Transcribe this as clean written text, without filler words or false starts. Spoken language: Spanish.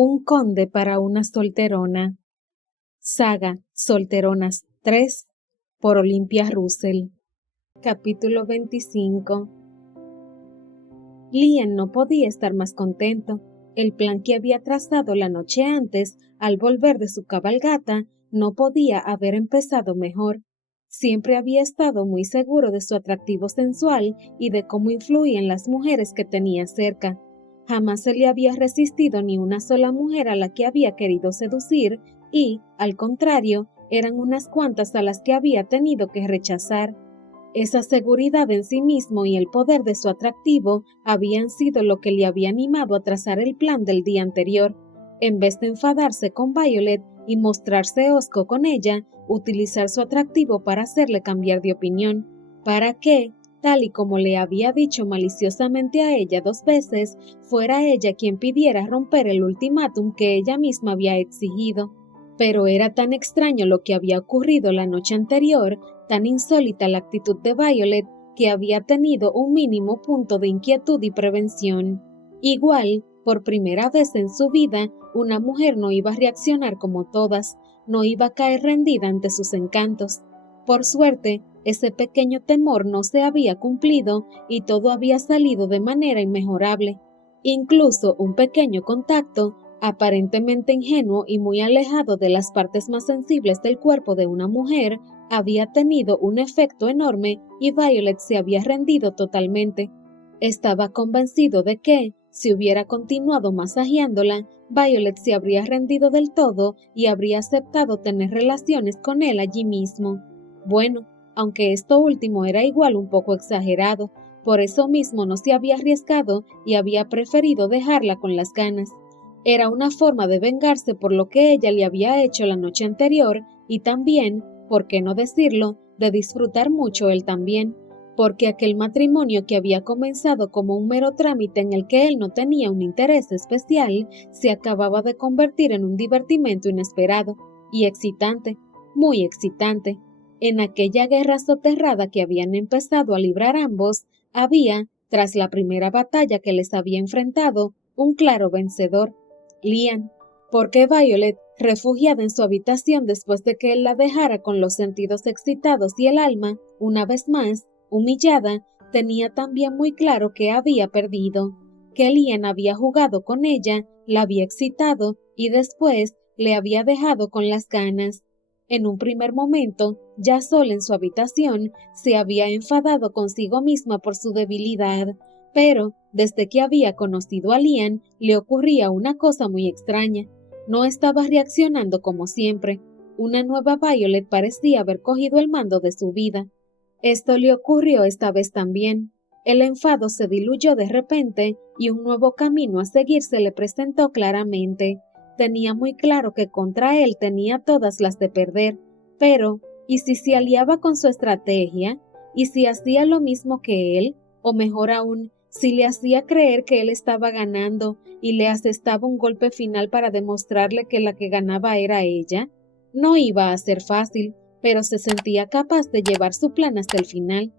Un conde para una solterona. Saga Solteronas 3 por Olympia Russell. Capítulo 25. Liam no podía estar más contento. El plan que había trazado la noche antes, al volver de su cabalgata, no podía haber empezado mejor. Siempre había estado muy seguro de su atractivo sensual y de cómo influía en las mujeres que tenía cerca. Jamás se le había resistido ni una sola mujer a la que había querido seducir y, al contrario, eran unas cuantas a las que había tenido que rechazar. Esa seguridad en sí mismo y el poder de su atractivo habían sido lo que le había animado a trazar el plan del día anterior. En vez de enfadarse con Violet y mostrarse hosco con ella, utilizar su atractivo para hacerle cambiar de opinión, para que, tal y como le había dicho maliciosamente a ella 2 veces, fuera ella quien pidiera romper el ultimátum que ella misma había exigido. Pero era tan extraño lo que había ocurrido la noche anterior, tan insólita la actitud de Violet, que había tenido un mínimo punto de inquietud y prevención. Igual, por primera vez en su vida, una mujer no iba a reaccionar como todas, no iba a caer rendida ante sus encantos. Por suerte, ese pequeño temor no se había cumplido y todo había salido de manera inmejorable. Incluso un pequeño contacto, aparentemente ingenuo y muy alejado de las partes más sensibles del cuerpo de una mujer, había tenido un efecto enorme y Violet se había rendido totalmente. Estaba convencido de que, si hubiera continuado masajeándola, Violet se habría rendido del todo y habría aceptado tener relaciones con él allí mismo. Bueno, aunque esto último era igual un poco exagerado, por eso mismo no se había arriesgado y había preferido dejarla con las ganas. Era una forma de vengarse por lo que ella le había hecho la noche anterior y también, ¿por qué no decirlo?, de disfrutar mucho él también, porque aquel matrimonio que había comenzado como un mero trámite en el que él no tenía un interés especial, se acababa de convertir en un divertimento inesperado y excitante, muy excitante. En aquella guerra soterrada que habían empezado a librar ambos, había, tras la primera batalla que les había enfrentado, un claro vencedor, Liam, porque Violet, refugiada en su habitación después de que él la dejara con los sentidos excitados y el alma, una vez más, humillada, tenía también muy claro que había perdido, que Liam había jugado con ella, la había excitado y después le había dejado con las ganas. En un primer momento, ya sola en su habitación, se había enfadado consigo misma por su debilidad, pero desde que había conocido a Liam, le ocurría una cosa muy extraña. No estaba reaccionando como siempre. Una nueva Violet parecía haber cogido el mando de su vida. Esto le ocurrió esta vez también. El enfado se diluyó de repente y un nuevo camino a seguir se le presentó claramente. Tenía muy claro que contra él tenía todas las de perder, pero ¿y si se aliaba con su estrategia? ¿Y si hacía lo mismo que él? O mejor aún, si le hacía creer que él estaba ganando y le asestaba un golpe final para demostrarle que la que ganaba era ella. No iba a ser fácil, pero se sentía capaz de llevar su plan hasta el final.